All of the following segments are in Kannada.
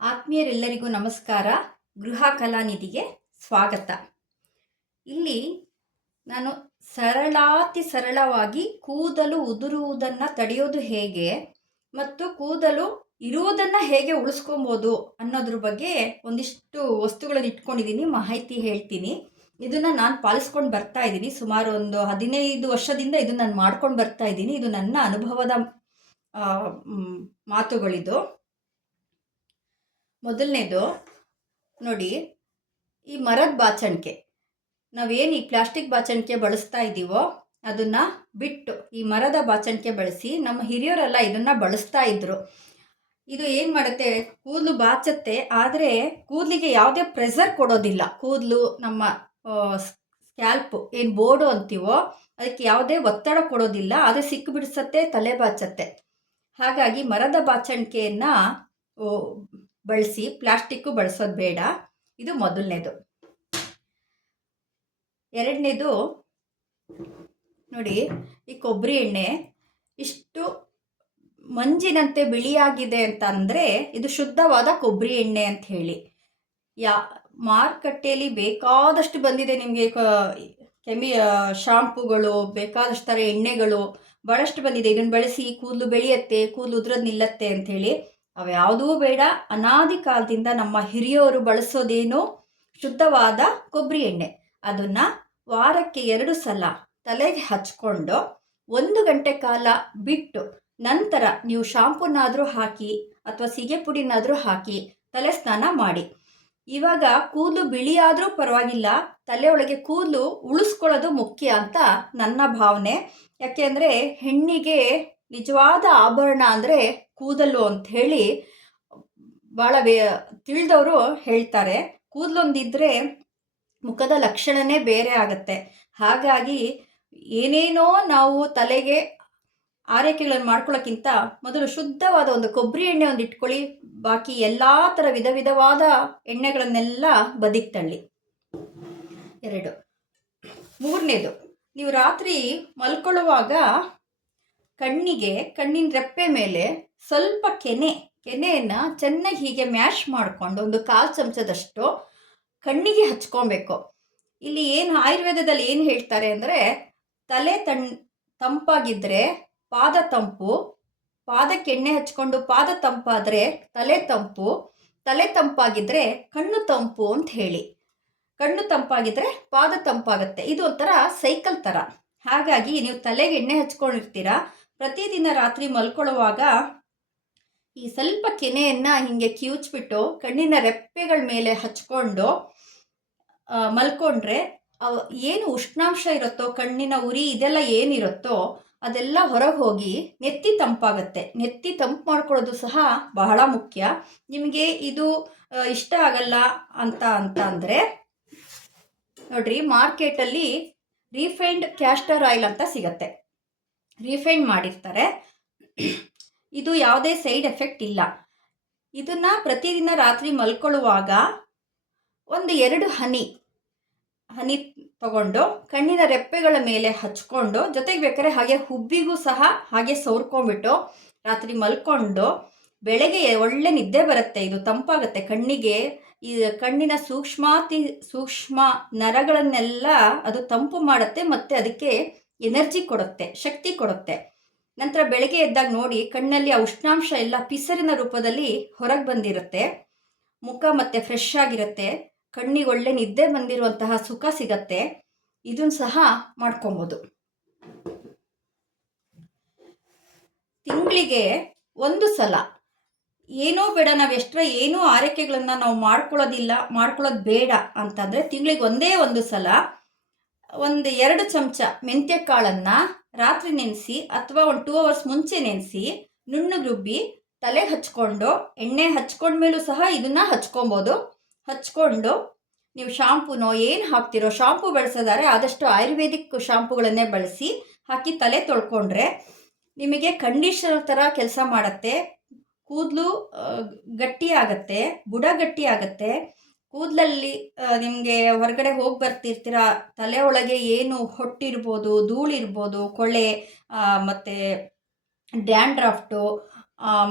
ಆತ್ಮೀಯರೆಲ್ಲರಿಗೂ ನಮಸ್ಕಾರ. ಗೃಹ ಕಲಾನಿಧಿಗೆ ಸ್ವಾಗತ. ಇಲ್ಲಿ ನಾನು ಸರಳಾತಿ ಸರಳವಾಗಿ ಕೂದಲು ಉದುರುವುದನ್ನು ತಡೆಯೋದು ಹೇಗೆ ಮತ್ತು ಕೂದಲು ಇರುವುದನ್ನು ಹೇಗೆ ಉಳಿಸ್ಕೊಬೋದು ಅನ್ನೋದ್ರ ಬಗ್ಗೆ ಒಂದಿಷ್ಟು ವಸ್ತುಗಳನ್ನು ಇಟ್ಕೊಂಡಿದ್ದೀನಿ, ಮಾಹಿತಿ ಹೇಳ್ತೀನಿ. ಇದನ್ನು ನಾನು ಪಾಲಿಸ್ಕೊಂಡು ಬರ್ತಾ ಇದ್ದೀನಿ. ಸುಮಾರು ಒಂದು ಹದಿನೈದು ವರ್ಷದಿಂದ ಇದು ನಾನು ಮಾಡ್ಕೊಂಡು ಬರ್ತಾ ಇದ್ದೀನಿ. ಇದು ನನ್ನ ಅನುಭವದ ಮಾತುಗಳಿದು. ಮೊದಲನೇದು ನೋಡಿ, ಈ ಮರದ ಬಾಚಣಿಕೆ. ನಾವೇನು ಈ ಪ್ಲಾಸ್ಟಿಕ್ ಬಾಚಣಿಕೆ ಬಳಸ್ತಾ ಇದ್ದೀವೋ ಅದನ್ನು ಬಿಟ್ಟು ಈ ಮರದ ಬಾಚಣಿಕೆ ಬಳಸಿ ನಮ್ಮ ಹಿರಿಯರೆಲ್ಲ ಇದನ್ನು ಬಳಸ್ತಾ ಇದ್ದರು ಇದು ಏನು ಮಾಡುತ್ತೆ? ಕೂದಲು ಬಾಚತ್ತೆ, ಆದರೆ ಕೂದಲಿಗೆ ಯಾವುದೇ ಪ್ರೆಸರ್ ಕೊಡೋದಿಲ್ಲ. ಕೂದಲು, ನಮ್ಮ ಸ್ಕ್ಯಾಲ್ಪ್ ಏನು ಬೋರ್ಡು ಅಂತೀವೋ ಅದಕ್ಕೆ ಯಾವುದೇ ಒತ್ತಡ ಕೊಡೋದಿಲ್ಲ, ಆದರೆ ಸಿಕ್ಕು ಬಿಡಿಸತ್ತೆ ತಲೆ ಬಾಚತ್ತೆ. ಹಾಗಾಗಿ ಮರದ ಬಾಚಣಿಕೆಯನ್ನು ಬಳಸಿ ಪ್ಲಾಸ್ಟಿಕ್ಕು ಬಳಸೋದು ಬೇಡ. ಇದು ಮೊದಲನೇದು. ಎರಡನೇದು ನೋಡಿ, ಈ ಕೊಬ್ಬರಿ ಎಣ್ಣೆ ಇಷ್ಟು ಮಂಜಿನಂತೆ ಬಿಳಿಯಾಗಿದೆ ಅಂತ ಅಂದರೆ ಇದು ಶುದ್ಧವಾದ ಕೊಬ್ಬರಿ ಎಣ್ಣೆ ಅಂತ ಹೇಳಿ. ಯಾ, ಮಾರುಕಟ್ಟೆಯಲ್ಲಿ ಬೇಕಾದಷ್ಟು ಬಂದಿದೆ ನಿಮಗೆ ಕೆಮಿ ಶಾಂಪುಗಳು, ಬೇಕಾದಷ್ಟು ಥರ ಎಣ್ಣೆಗಳು. ಭಾಳಷ್ಟು ಬಂದಿದೆ. ಇದನ್ನು ಬಳಸಿ ಕೂದಲು ಬೆಳೆಯುತ್ತೆ, ಕೂದಲು ಉದ್ರದ್ ನಿಲ್ಲತ್ತೆ ಅಂಥೇಳಿ ಅವ್ಯಾವುದೂ ಬೇಡ. ಅನಾದಿ ಕಾಲದಿಂದ ನಮ್ಮ ಹಿರಿಯವರು ಬಳಸೋದೇನು ಶುದ್ಧವಾದ ಕೊಬ್ಬರಿ ಎಣ್ಣೆ. ಅದನ್ನು ವಾರಕ್ಕೆ ಎರಡು ಸಲ ತಲೆಗೆ ಹಚ್ಕೊಂಡು ಒಂದು ಗಂಟೆ ಕಾಲ ಬಿಟ್ಟು ನಂತರ ನೀವು ಶಾಂಪೂನಾದರೂ ಹಾಕಿ ಅಥವಾ ಸೀಗೆ ಪುಡಿನಾದರೂ ಹಾಕಿ ತಲೆ ಸ್ನಾನ ಮಾಡಿ. ಇವಾಗ ಕೂದಲು ಬಿಳಿಯಾದರೂ ಪರವಾಗಿಲ್ಲ ತಲೆಯೊಳಗೆ ಕೂದಲು ಉಳಿಸ್ಕೊಳ್ಳೋದು ಮುಖ್ಯ ಅಂತ ನನ್ನ ಭಾವನೆ. ಯಾಕೆಂದರೆ ಹೆಣ್ಣಿಗೆ ನಿಜವಾದ ಆಭರಣ ಅಂದರೆ ಕೂದಲು ಅಂತ ಹೇಳಿ ಭಾಳ ಬೇ ತಿಳಿದವರು ಹೇಳ್ತಾರೆ. ಕೂದಲೊಂದಿದ್ದರೆ ಮುಖದ ಲಕ್ಷಣನೇ ಬೇರೆ ಆಗುತ್ತೆ. ಹಾಗಾಗಿ ಏನೇನೋ ನಾವು ತಲೆಗೆ ಆರೈಕೆಗಳನ್ನು ಮಾಡ್ಕೊಳ್ಳೋಕ್ಕಿಂತ ಮೊದಲು ಶುದ್ಧವಾದ ಒಂದು ಕೊಬ್ಬರಿ ಎಣ್ಣೆ ಒಂದು ಇಟ್ಕೊಳ್ಳಿ. ಬಾಕಿ ಎಲ್ಲ ಥರ ವಿಧ ವಿಧವಾದ ಎಣ್ಣೆಗಳನ್ನೆಲ್ಲ ಬದಿಗೆ ತಳ್ಳಿ. ಎರಡು. ಮೂರನೇದು, ನೀವು ರಾತ್ರಿ ಮಲ್ಕೊಳ್ಳುವಾಗ ಕಣ್ಣಿಗೆ, ಕಣ್ಣಿನ ರೆಪ್ಪೆ ಮೇಲೆ ಸ್ವಲ್ಪ ಕೆನೆ, ಕೆನೆಯನ್ನು ಚೆನ್ನಾಗಿ ಹೀಗೆ ಮ್ಯಾಶ್ ಮಾಡಿಕೊಂಡು ಒಂದು ಕಾಲು ಚಮಚದಷ್ಟು ಕಣ್ಣಿಗೆ ಹಚ್ಕೊಬೇಕು. ಇಲ್ಲಿ ಏನು ಆಯುರ್ವೇದದಲ್ಲಿ ಏನು ಹೇಳ್ತಾರೆ ಅಂದರೆ, ತಲೆ ತಣ್ ತಂಪಾಗಿದ್ದರೆ ಪಾದ ತಂಪು ಪಾದಕ್ಕೆ ಎಣ್ಣೆ ಹಚ್ಕೊಂಡು ಪಾದ ತಂಪಾದರೆ ತಲೆ ತಂಪು, ತಲೆ ತಂಪಾಗಿದ್ದರೆ ಕಣ್ಣು ತಂಪು ಅಂತ ಹೇಳಿ. ಕಣ್ಣು ತಂಪಾಗಿದ್ದರೆ ಪಾದ ತಂಪಾಗುತ್ತೆ. ಇದು ಒಂಥರ ಸೈಕಲ್ ಥರ ಹಾಗಾಗಿ ನೀವು ತಲೆಗೆ ಎಣ್ಣೆ ಹಚ್ಕೊಂಡಿರ್ತೀರ ಪ್ರತಿದಿನ ರಾತ್ರಿ ಮಲ್ಕೊಳ್ಳುವಾಗ ಈ ಸ್ವಲ್ಪ ಕೆನೆಯನ್ನು ಹೀಗೆ ಕಿವುಚ್ಬಿಟ್ಟು ಕಣ್ಣಿನ ರೆಪ್ಪೆಗಳ ಮೇಲೆ ಹಚ್ಕೊಂಡು ಮಲ್ಕೊಂಡ್ರೆ ಅವ ಏನು ಉಷ್ಣಾಂಶ ಇರುತ್ತೋ, ಕಣ್ಣಿನ ಉರಿ ಇದೆಲ್ಲ ಏನಿರುತ್ತೋ ಅದೆಲ್ಲ ಹೊರಗೆ ಹೋಗಿ ನೆತ್ತಿ ತಂಪಾಗತ್ತೆ. ನೆತ್ತಿ ತಂಪು ಮಾಡ್ಕೊಳ್ಳೋದು ಸಹ ಬಹಳ ಮುಖ್ಯ. ನಿಮಗೆ ಇದು ಇಷ್ಟ ಆಗಲ್ಲ ಅಂತ ಅಂತ ಅಂದರೆ ನೋಡ್ರಿ, ಮಾರ್ಕೆಟಲ್ಲಿ ರೀಫೈಂಡ್ ಕ್ಯಾಸ್ಟರ್ ಆಯಿಲ್ ಅಂತ ಸಿಗತ್ತೆ. ರೀಫೈಂಡ್ ಮಾಡಿರ್ತಾರೆ. ಇದು ಯಾವುದೇ ಸೈಡ್ ಎಫೆಕ್ಟ್ ಇಲ್ಲ. ಇದನ್ನು ಪ್ರತಿದಿನ ರಾತ್ರಿ ಮಲ್ಕೊಳ್ಳುವಾಗ ಒಂದು ಎರಡು ಹನಿ ಹನಿ ತಗೊಂಡು ಕಣ್ಣಿನ ರೆಪ್ಪೆಗಳ ಮೇಲೆ ಹಚ್ಕೊಂಡು, ಜೊತೆಗೆ ಬೇಕಾದ್ರೆ ಹಾಗೆ ಹುಬ್ಬಿಗೂ ಸಹ ಹಾಗೆ ಸವರ್ಕೊಂಡ್ಬಿಟ್ಟು ರಾತ್ರಿ ಮಲ್ಕೊಂಡು ಬೆಳಗ್ಗೆ ಒಳ್ಳೆ ನಿದ್ದೆ ಬರುತ್ತೆ. ಇದು ತಂಪಾಗುತ್ತೆ. ಕಣ್ಣಿಗೆ ಈ ಕಣ್ಣಿನ ಸೂಕ್ಷ್ಮಾತಿ, ಸೂಕ್ಷ್ಮ ನರಗಳನ್ನೆಲ್ಲ ಅದು ತಂಪು ಮಾಡುತ್ತೆ, ಮತ್ತು ಅದಕ್ಕೆ ಎನರ್ಜಿ ಕೊಡುತ್ತೆ, ಶಕ್ತಿ ಕೊಡುತ್ತೆ. ನಂತರ ಬೆಳಗ್ಗೆ ಎದ್ದಾಗ ನೋಡಿ ಕಣ್ಣಲ್ಲಿ ಆ ಉಷ್ಣಾಂಶ ಎಲ್ಲ ಪಿಸರಿನ ರೂಪದಲ್ಲಿ ಹೊರಗೆ ಬಂದಿರುತ್ತೆ. ಮುಖ ಮತ್ತೆ ಫ್ರೆಶ್ ಆಗಿರುತ್ತೆ. ಕಣ್ಣಿಗೆ ಒಳ್ಳೆ ನಿದ್ದೆ ಬಂದಿರುವಂತಹ ಸುಖ ಸಿಗತ್ತೆ. ಇದನ್ನು ಸಹ ಮಾಡ್ಕೊಬೋದು. ತಿಂಗಳಿಗೆ ಒಂದು ಸಲ. ಏನೋ ಬೇಡ, ನಾವು ಎಷ್ಟರ ಏನೂ ಆರೈಕೆಗಳನ್ನು ನಾವು ಮಾಡ್ಕೊಳ್ಳೋದಿಲ್ಲ, ಮಾಡ್ಕೊಳ್ಳೋದು ಬೇಡ ಅಂತಂದರೆ ತಿಂಗಳಿಗೆ ಒಂದೇ ಒಂದು ಸಲ ಒಂದು ಎರಡು ಚಮಚ ಮೆಂತ್ಯ ಕಾಳನ್ನು ರಾತ್ರಿ ನೆನೆಸಿ ಅಥವಾ ಒಂದು ಟೂ ಅವರ್ಸ್ ಮುಂಚೆ ನೆನೆಸಿ ನುಣ್ಣಗೆ ರುಬ್ಬಿ ತಲೆ ಹಚ್ಕೊಂಡು, ಎಣ್ಣೆ ಹಚ್ಕೊಂಡ್ಮೇಲೂ ಸಹ ಇದನ್ನು ಹಚ್ಕೊಬೋದು. ಹಚ್ಕೊಂಡು ನೀವು ಶಾಂಪೂನೋ ಏನು ಹಾಕ್ತಿರೋ, ಶಾಂಪು ಬಳಸೋದಾದ್ರೆ ಆದಷ್ಟು ಆಯುರ್ವೇದಿಕ್ ಶಾಂಪುಗಳನ್ನೇ ಬಳಸಿ ಹಾಕಿ ತಲೆ ತೊಳ್ಕೊಂಡ್ರೆ ನಿಮಗೆ ಕಂಡೀಷನರ್ ಥರ ಕೆಲಸ ಮಾಡುತ್ತೆ. ಕೂದಲು ಗಟ್ಟಿಯಾಗತ್ತೆ, ಬುಡ ಗಟ್ಟಿ ಕೂದಲಲ್ಲಿ ನಿಮಗೆ ಹೊರಗಡೆ ಹೋಗಿ ಬರ್ತಿರ್ತೀರ? ತಲೆ ಒಳಗೆ ಏನು ಹೊಟ್ಟಿರ್ಬೋದು, ಧೂಳಿರ್ಬೋದು, ಕೊಳೆ ಮತ್ತು ಡ್ಯಾಂಡ್ರಾಫ್ಟು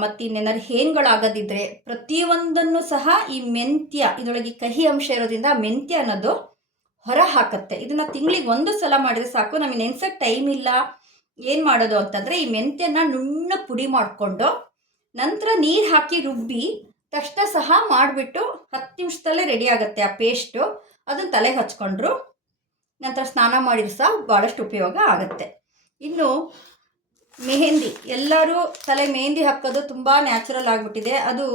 ಮತ್ತು ಇನ್ನೇನಾದ್ರು ಹೇನ್ಗಳಾಗದಿದ್ದರೆ ಪ್ರತಿಯೊಂದನ್ನು ಸಹ ಈ ಮೆಂತ್ಯ, ಇದರೊಳಗೆ ಕಹಿ ಅಂಶ ಇರೋದ್ರಿಂದ ಮೆಂತ್ಯ ಅನ್ನೋದು ಹೊರ ಹಾಕತ್ತೆ ಇದನ್ನು ತಿಂಗಳಿಗೆ ಒಂದು ಸಲ ಮಾಡಿದ್ರೆ ಸಾಕು. ನಮಗೆ ನೆನ್ಸೋಕ್ಕೆ ಟೈಮ್ ಇಲ್ಲ. ಏನು ಮಾಡೋದು ಅಂತಂದರೆ, ಈ ಮೆಂತ್ಯನ ನುಣ್ಣ ಪುಡಿ ಮಾಡಿಕೊಂಡು ನಂತರ ನೀರು ಹಾಕಿ ರುಬ್ಬಿ ತಕ್ಷಣ ಸಹ ಮಾಡಿಬಿಟ್ಟು ಹತ್ತು ನಿಮಿಷದಲ್ಲೇ ರೆಡಿ ಆಗುತ್ತೆ ಆ ಪೇಸ್ಟು ಅದನ್ನು ತಲೆಗೆ ಹಚ್ಕೊಂಡ್ರು. ನಂತರ ಸ್ನಾನ ಮಾಡಿದ್ರು ಸಹ ಭಾಳಷ್ಟು ಉಪಯೋಗ ಆಗುತ್ತೆ. ಇನ್ನು ಮೆಹೆಂದಿ. ಎಲ್ಲರೂ ತಲೆ ಮೆಹೆಂದಿ ಹಾಕೋದು ತುಂಬ ನ್ಯಾಚುರಲ್ ಆಗಿಬಿಟ್ಟಿದೆ. ಅದು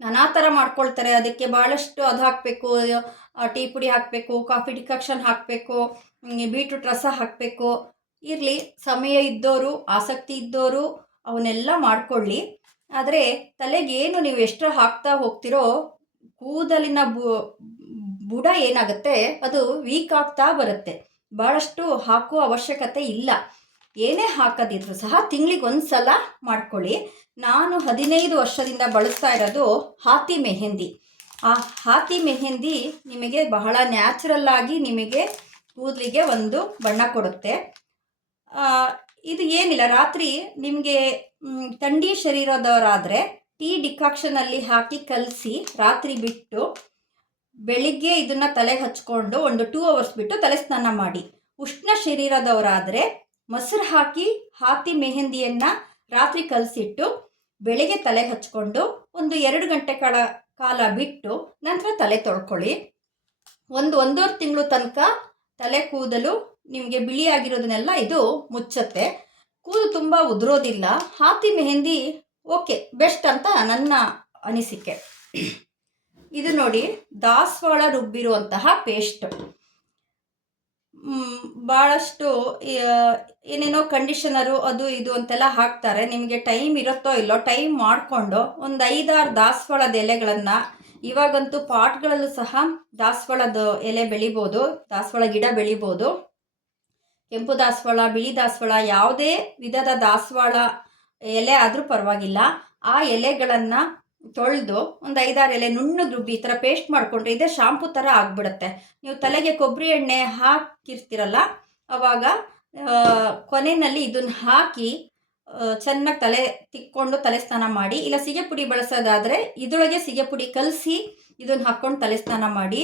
ನಾನಾ ಥರ ಮಾಡ್ಕೊಳ್ತಾರೆ. ಅದಕ್ಕೆ ಭಾಳಷ್ಟು ಅದು ಹಾಕಬೇಕು. ಟೀ ಪುಡಿ ಹಾಕಬೇಕು, ಕಾಫಿ ಡಿಕಾಕ್ಷನ್ ಹಾಕಬೇಕು ಬೀಟ್ರೂಟ್ ರಸ ಹಾಕಬೇಕು. ಇರಲಿ, ಸಮಯ ಇದ್ದವರು ಆಸಕ್ತಿ ಇದ್ದವರು ಅವನ್ನೆಲ್ಲ ಮಾಡ್ಕೊಳ್ಳಿ. ಆದರೆ ತಲೆಗೇನು ನೀವು ಎಷ್ಟು ಹಾಕ್ತಾ ಹೋಗ್ತಿರೋ ಕೂದಲಿನ ಬುಡ ಏನಾಗುತ್ತೆ? ಅದು ವೀಕ್ ಆಗ್ತಾ ಬರುತ್ತೆ. ಭಾಳಷ್ಟು ಹಾಕುವ ಅವಶ್ಯಕತೆ ಇಲ್ಲ. ಏನೇ ಹಾಕೋದಿದ್ರು ಸಹ ತಿಂಗಳಿಗೆ ಒಂದು ಸಲ ಮಾಡ್ಕೊಳ್ಳಿ. ನಾನು ಹದಿನೈದು ವರ್ಷದಿಂದ ಬಳಸ್ತಾ ಇರೋದು ಹಾತಿ ಮೆಹೆಂದಿ. ಆ ಹಾತಿ ಮೆಹೆಂದಿ ನಿಮಗೆ ಬಹಳ ನ್ಯಾಚುರಲ್ ಆಗಿ ನಿಮಗೆ ಕೂದಲಿಗೆ ಒಂದು ಬಣ್ಣ ಕೊಡುತ್ತೆ. ಇದು ಏನಿಲ್ಲ, ರಾತ್ರಿ ನಿಮಗೆ ಥಂಡಿ ಶರೀರದವರಾದರೆ ಟೀ ಡಿಕಾಕ್ಷನಲ್ಲಿ ಹಾಕಿ ಕಲಸಿ ರಾತ್ರಿ ಬಿಟ್ಟು ಬೆಳಿಗ್ಗೆ ಇದನ್ನು ತಲೆ ಹಚ್ಕೊಂಡು ಒಂದು ಟೂ ಅವರ್ಸ್ ಬಿಟ್ಟು ತಲೆ ಸ್ನಾನ ಮಾಡಿ. ಉಷ್ಣ ಶರೀರದವರಾದರೆ ಮೊಸರು ಹಾಕಿ ಹಾತಿ ಮೆಹಂದಿಯನ್ನು ರಾತ್ರಿ ಕಲಸಿಟ್ಟು ಬೆಳಿಗ್ಗೆ ತಲೆ ಹಚ್ಕೊಂಡು ಒಂದು ಎರಡು ಗಂಟೆ ಕಾಲ ಕಾಲ ಬಿಟ್ಟು ನಂತರ ತಲೆ ತೊಳ್ಕೊಳ್ಳಿ. ಒಂದು ಒಂದೂವರೆ ತಿಂಗಳು ತನಕ ತಲೆ ಕೂದಲು ನಿಮಗೆ ಬಿಳಿಯಾಗಿರೋದನ್ನೆಲ್ಲ ಇದು ಮುಚ್ಚತ್ತೆ. ಕೂದಲು ತುಂಬ ಉದುರೋದಿಲ್ಲ, ಹಾತಿ ಮೆಹಂದಿ ಓಕೆ, ಬೆಸ್ಟ್ ಅಂತ ನನ್ನ ಅನಿಸಿಕೆ. ಇದು ನೋಡಿ, ದಾಸವಾಳ ರುಬ್ಬಿರುವಂತಹ ಪೇಸ್ಟ್. ಭಾಳಷ್ಟು ಏನೇನೋ ಕಂಡೀಷನರು, ಅದು ಇದು ಅಂತೆಲ್ಲ ಹಾಕ್ತಾರೆ. ನಿಮಗೆ ಟೈಮ್ ಇರುತ್ತೋ ಇಲ್ಲೋ, ಟೈಮ್ ಮಾಡಿಕೊಂಡು ಒಂದು ಐದಾರು ದಾಸವಾಳದ ಎಲೆಗಳನ್ನು, ಇವಾಗಂತೂ ಪಾಟ್ಗಳಲ್ಲೂ ಸಹ ದಾಸವಾಳದ ಎಲೆ ಬೆಳಿಬೋದು, ದಾಸವಾಳ ಗಿಡ ಬೆಳಿಬೋದು. ಕೆಂಪು ದಾಸವಾಳ, ಬಿಳಿ ದಾಸವಾಳ, ಯಾವುದೇ ವಿಧದ ದಾಸವಾಳ ಎಲೆ ಆದರೂ ಪರವಾಗಿಲ್ಲ. ಆ ಎಲೆಗಳನ್ನು ತೊಳೆದು ಒಂದು ಐದಾರು ಎಲೆ ನುಣ್ಣು ರುಬ್ಬಿ ಈ ಥರ ಪೇಸ್ಟ್ ಮಾಡಿಕೊಂಡ್ರೆ ಇದೇ ಶಾಂಪು ಥರ ಆಗಿಬಿಡುತ್ತೆ. ನೀವು ತಲೆಗೆ ಕೊಬ್ಬರಿ ಎಣ್ಣೆ ಹಾಕಿರ್ತೀರಲ್ಲ ಆವಾಗ ಕೊನೆಯಲ್ಲಿ ಇದನ್ನು ಹಾಕಿ ಚೆನ್ನಾಗಿ ತಲೆ ತಿಕ್ಕೊಂಡು ತಲೆ ಸ್ನಾನ ಮಾಡಿ, ಇಲ್ಲ ಸಿಗೆ ಪುಡಿ ಬಳಸೋದಾದರೆ ಇದರೊಳಗೆ ಸಿಗೆ ಪುಡಿ ಕಲಸಿ ಇದನ್ನು ಹಾಕ್ಕೊಂಡು ತಲೆ ಸ್ನಾನ ಮಾಡಿ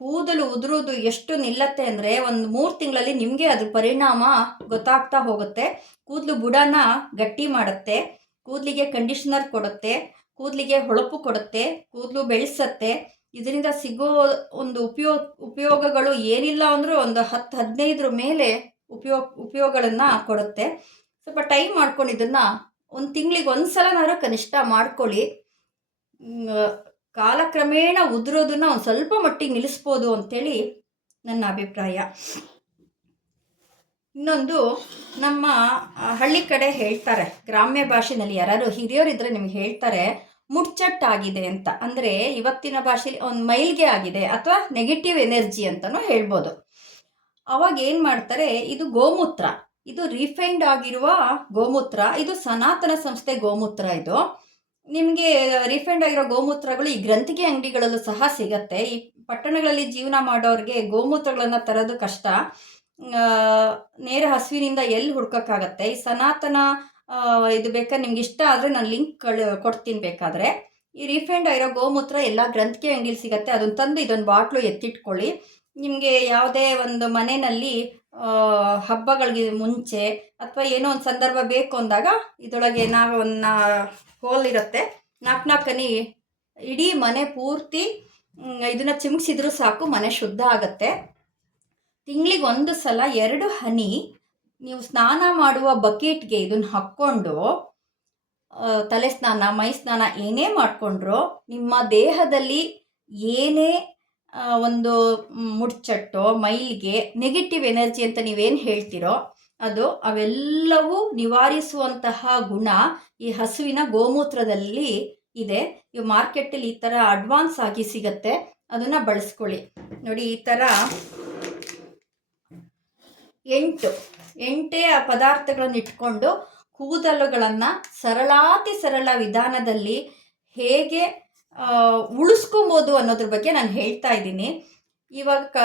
ಕೂದಲು ಉದುರೋದು ಎಷ್ಟು ನಿಲ್ಲತ್ತೆ ಅಂದರೆ ಒಂದು ಮೂರು ತಿಂಗಳಲ್ಲಿ ನಿಮಗೆ ಅದ್ರ ಪರಿಣಾಮ ಗೊತ್ತಾಗ್ತಾ ಹೋಗುತ್ತೆ. ಕೂದಲು ಬುಡನ ಗಟ್ಟಿ ಮಾಡುತ್ತೆ, ಕೂದಲಿಗೆ ಕಂಡೀಷ್ನರ್ ಕೊಡುತ್ತೆ, ಕೂದಲಿಗೆ ಹೊಳಪು ಕೊಡುತ್ತೆ, ಕೂದಲು ಬೆಳೆಸತ್ತೆ. ಇದರಿಂದ ಸಿಗೋ ಒಂದು ಉಪಯೋಗ ಉಪಯೋಗಗಳು ಏನಿಲ್ಲ ಅಂದರೂ ಒಂದು ಹತ್ತು ಹದಿನೈದರ ಮೇಲೆ ಉಪಯೋಗ ಉಪಯೋಗಗಳನ್ನು ಕೊಡುತ್ತೆ. ಸ್ವಲ್ಪ ಟೈಮ್ ಮಾಡ್ಕೊಂಡು ಇದನ್ನು ಒಂದು ತಿಂಗಳಿಗೆ ಒಂದು ಸಲನಾದ್ರೂ ಕನಿಷ್ಠ ಮಾಡ್ಕೊಳ್ಳಿ. ಕಾಲಕ್ರಮೇಣ ಉದುರೋದನ್ನು ಒಂದು ಸ್ವಲ್ಪ ಮಟ್ಟಿಗೆ ನಿಲ್ಲಿಸ್ಬೋದು ಅಂಥೇಳಿ ನನ್ನ ಅಭಿಪ್ರಾಯ. ಇನ್ನೊಂದು, ನಮ್ಮ ಹಳ್ಳಿ ಕಡೆ ಹೇಳ್ತಾರೆ, ಗ್ರಾಮ್ಯ ಭಾಷೆನಲ್ಲಿ ಯಾರು ಇದ್ದರೆ ನಿಮ್ಗೆ ಹೇಳ್ತಾರೆ ಮುಡ್ಚಟ್ಟಾಗಿದೆ ಅಂತ. ಅಂದರೆ ಇವತ್ತಿನ ಭಾಷೆಯಲ್ಲಿ ಒಂದು ಮೈಲ್ಗೆ ಆಗಿದೆ ಅಥವಾ ನೆಗೆಟಿವ್ ಎನರ್ಜಿ ಅಂತಲೂ ಹೇಳ್ಬೋದು. ಅವಾಗ ಏನು ಮಾಡ್ತಾರೆ, ಇದು ಗೋಮೂತ್ರ. ಇದು ರಿಫೈನ್ಡ್ ಆಗಿರುವ ಗೋಮೂತ್ರ. ಇದು ಸನಾತನ ಸಂಸ್ಥೆ ಗೋಮೂತ್ರ ಇದು. ನಿಮಗೆ ರಿಫೈಂಡ್ ಆಗಿರೋ ಗೋಮೂತ್ರಗಳು ಈ ಗ್ರಂಥಿಗೆ ಅಂಗಡಿಗಳಲ್ಲೂ ಸಹ ಸಿಗತ್ತೆ. ಈ ಪಟ್ಟಣಗಳಲ್ಲಿ ಜೀವನ ಮಾಡೋರಿಗೆ ಗೋಮೂತ್ರಗಳನ್ನು ತರೋದು ಕಷ್ಟ. ನೇರ ಹಸುವಿನಿಂದ ಎಲ್ಲಿ ಹುಡ್ಕೋಕ್ಕಾಗತ್ತೆ? ಈ ಸನಾತನ ಇದು ಬೇಕಾದ್ರೆ ನಿಮ್ಗೆ ಇಷ್ಟ ಆದರೆ ನಾನು ಲಿಂಕ್ ಕಳ್, ಕೊಡ್ತೀನಿ ಬೇಕಾದರೆ. ಈ ರಿಫೈಂಡ್ ಆಗಿರೋ ಗೋಮೂತ್ರ ಎಲ್ಲ ಗ್ರಂಥಿಗೆ ಅಂಗಡಿಲಿ ಸಿಗುತ್ತೆ. ಅದನ್ನು ತಂದು ಇದೊಂದು ಬಾಟ್ಲು ಎತ್ತಿಟ್ಕೊಳ್ಳಿ. ನಿಮಗೆ ಯಾವುದೇ ಒಂದು ಮನೆಯಲ್ಲಿ ಹಬ್ಬಗಳಿಗೆ ಮುಂಚೆ ಅಥವಾ ಏನೋ ಒಂದು ಸಂದರ್ಭ ಬೇಕು ಅಂದಾಗ ಇದರೊಳಗೆ ನಾವು ಒಂದು ಹೋಲ್ ಇರುತ್ತೆ. ನಾಲ್ಕು ನಾಲ್ಕನಿ ಇಡೀ ಮನೆ ಪೂರ್ತಿ ಇದನ್ನು ಚಿಮುಕ್ಸಿದ್ರೂ ಸಾಕು, ಮನೆ ಶುದ್ಧ ಆಗುತ್ತೆ. ತಿಂಗಳಿಗೆ ಒಂದು ಸಲ ಎರಡು ಹನಿ ನೀವು ಸ್ನಾನ ಮಾಡುವ ಬಕೆಟ್ಗೆ ಇದನ್ನು ಹಾಕ್ಕೊಂಡು ತಲೆ ಸ್ನಾನ, ಮೈ ಸ್ನಾನ ಏನೇ ಮಾಡಿಕೊಂಡ್ರು ನಿಮ್ಮ ದೇಹದಲ್ಲಿ ಏನೇ ಒಂದು ಮುಡ್ಚಟ್ಟು, ಮೈಲಿಗೆ ನೆಗೆಟಿವ್ ಎನರ್ಜಿ ಅಂತ ನೀವೇನು ಹೇಳ್ತೀರೋ ಅದು ಅವೆಲ್ಲವೂ ನಿವಾರಿಸುವಂತಹ ಗುಣ ಈ ಹಸುವಿನ ಗೋಮೂತ್ರದಲ್ಲಿ ಇದೆ. ಈ ಮಾರ್ಕೆಟಲ್ಲಿ ಈ ಥರ ಅಡ್ವಾನ್ಸ್ ಆಗಿ ಸಿಗತ್ತೆ. ಅದನ್ನು ಬಳಸ್ಕೊಳ್ಳಿ. ನೋಡಿ, ಈ ಥರ ಎಂಟು, ಎಂಟೇ ಪದಾರ್ಥಗಳನ್ನು ಇಟ್ಕೊಂಡು ಕೂದಲುಗಳನ್ನು ಸರಳಾತಿ ಸರಳ ವಿಧಾನದಲ್ಲಿ ಹೇಗೆ ಉಳಿಸ್ಕೊಬೋದು ಅನ್ನೋದ್ರ ಬಗ್ಗೆ ನಾನು ಹೇಳ್ತಾ ಇದ್ದೀನಿ. ಇವಾಗ ಕ,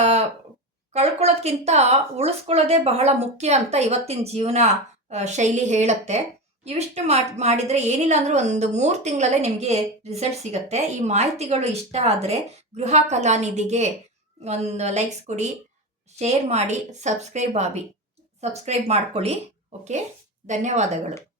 ಕಳ್ಕೊಳ್ಳೋದ್ಕಿಂತ ಉಳಿಸ್ಕೊಳ್ಳೋದೇ ಬಹಳ ಮುಖ್ಯ ಅಂತ ಇವತ್ತಿನ ಜೀವನ ಶೈಲಿ ಹೇಳುತ್ತೆ. ಇವಿಷ್ಟು ಮಾಡಿ, ಮಾಡಿದರೆ ಏನಿಲ್ಲ ಅಂದರೂ ಒಂದು ಮೂರು ತಿಂಗಳಲ್ಲೇ ನಿಮಗೆ ರಿಸಲ್ಟ್ ಸಿಗುತ್ತೆ. ಈ ಮಾಹಿತಿಗಳು ಇಷ್ಟ ಆದರೆ ಗೃಹ ಕಲಾನಿಧಿಗೆ ಒಂದು ಲೈಕ್ಸ್ ಕೊಡಿ, ಶೇರ್ ಮಾಡಿ, ಸಬ್ಸ್ಕ್ರೈಬ್ ಆಗಿ, ಸಬ್ಸ್ಕ್ರೈಬ್ ಮಾಡ್ಕೊಳ್ಳಿ. ಓಕೆ, ಧನ್ಯವಾದಗಳು.